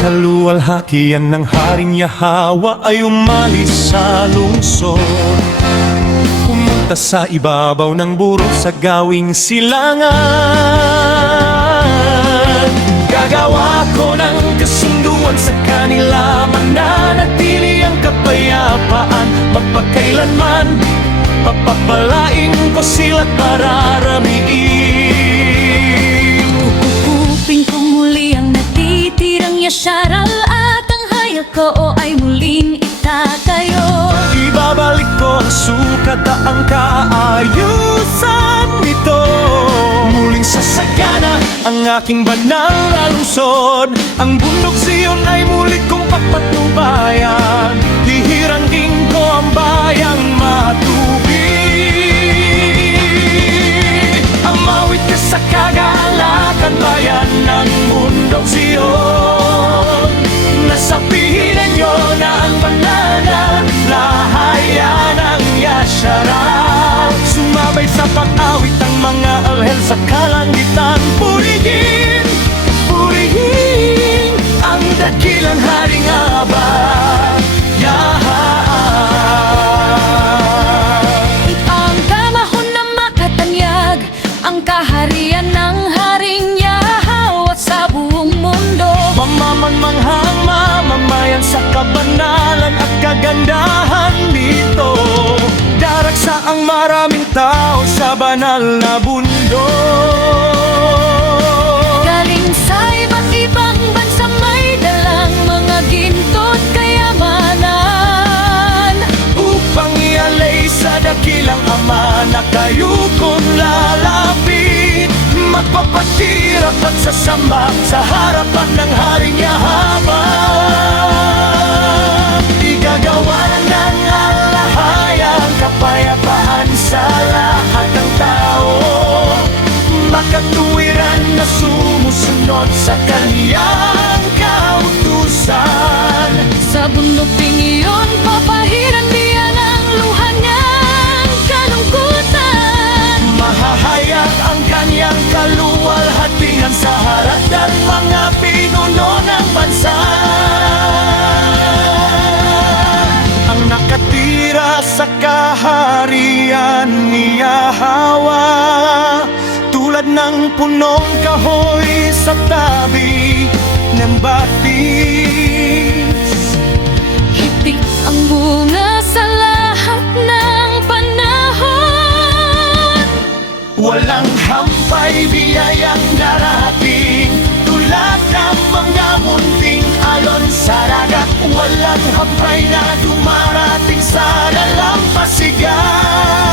Kaluwalhatian ng Haring Yahawa ay umalis sa lungsod, pumunta sa ibabaw ng burol sa gawing silangan. Gagawa ko ng kasunduan sa kanila, mananatili ang kapayapaan magpakailanman. Papapalain ko sila't pararamiin. Kukupin ko muli ang natitirang yasaral at ang hayag ko ay muling itatayo. Ibabalik ko ang sukat at ang kaayusan nito. Muling sasagana ang aking banal na lungsod. Ang bundok Sion ay muli kong papatnubayan. Hihirangin ko ang bayang matubig. Amawit ka sa kagalakan, bayan ng bundok Sion. Nasabihin ninyo na ang banana, lahayan ang yasyara. Sumabay sa pag-awit ang mga alhel sa kalangitan. Purihin, purihin ang dakilang Haring Aba, Ang kamahon na makatanyag ang kaharian ng Haring Yahawa sa buong mundo. mamamanmanghang mamamayan sa kabanalan at kagandahan nito. Daraksa ang maraming tao sa banal na bundok. Galing sa iba't ibang bansa may dalang mga ginto't kayamanan, Upang ialay sa dakilang Ama na kayo kong lalapit. Magpapasirap at sasamba sa harapan ng Haring Yahawa. Igagawa ng alahayang kapayapaan sa lahat ng tao. Makatuwiran na sumusunod sa kaniyang kautusan. sa bundok ding iyon papahiran diyan ang luha niyang kalungkutan. Mahahayag ang kanyang kaluwalhatian sa harap ng mga pinuno ng bansa. Ang nakatira sa kaharian ni Yahawa, tulad ng punong kahoy sa tabi ng batis. Hitik ang bunga sa lahat ng panahon. Walang hampay biyayang darating, tulad ng mga munting alon sa dagat. Walang hampay na dumarating sa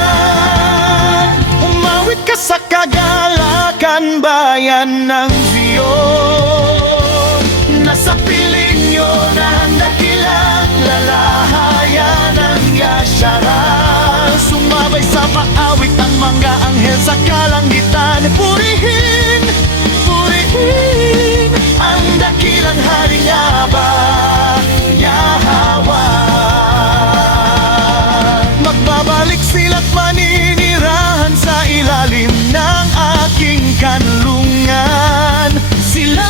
dalampasigan. Umawit ka sa kagalakan, bayan ng Zion. Nasa piling nyo na ang dakilang lalahayan ng yasyara. Sumabay sa paawit ang mga anghel sa kalangitan. Purihin, purihin ang dakilang Haring Aba, Yahawa. Magbabalik sila't maninirahan sa ilalim ng aking kanlungan. Sila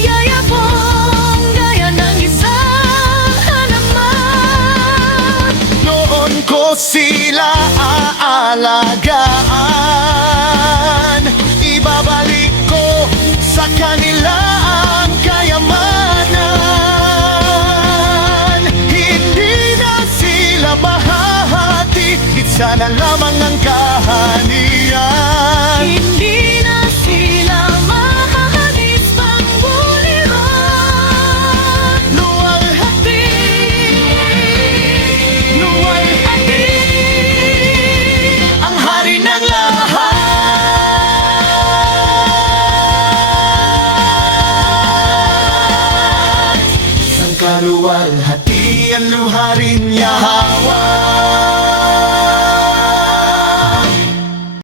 Yayabong gaya ng isang halaman. noon ko sila aalagaan. Ibabalik ko sa kanila ang kayamanan. Hindi na sila mahahati, isa na lamang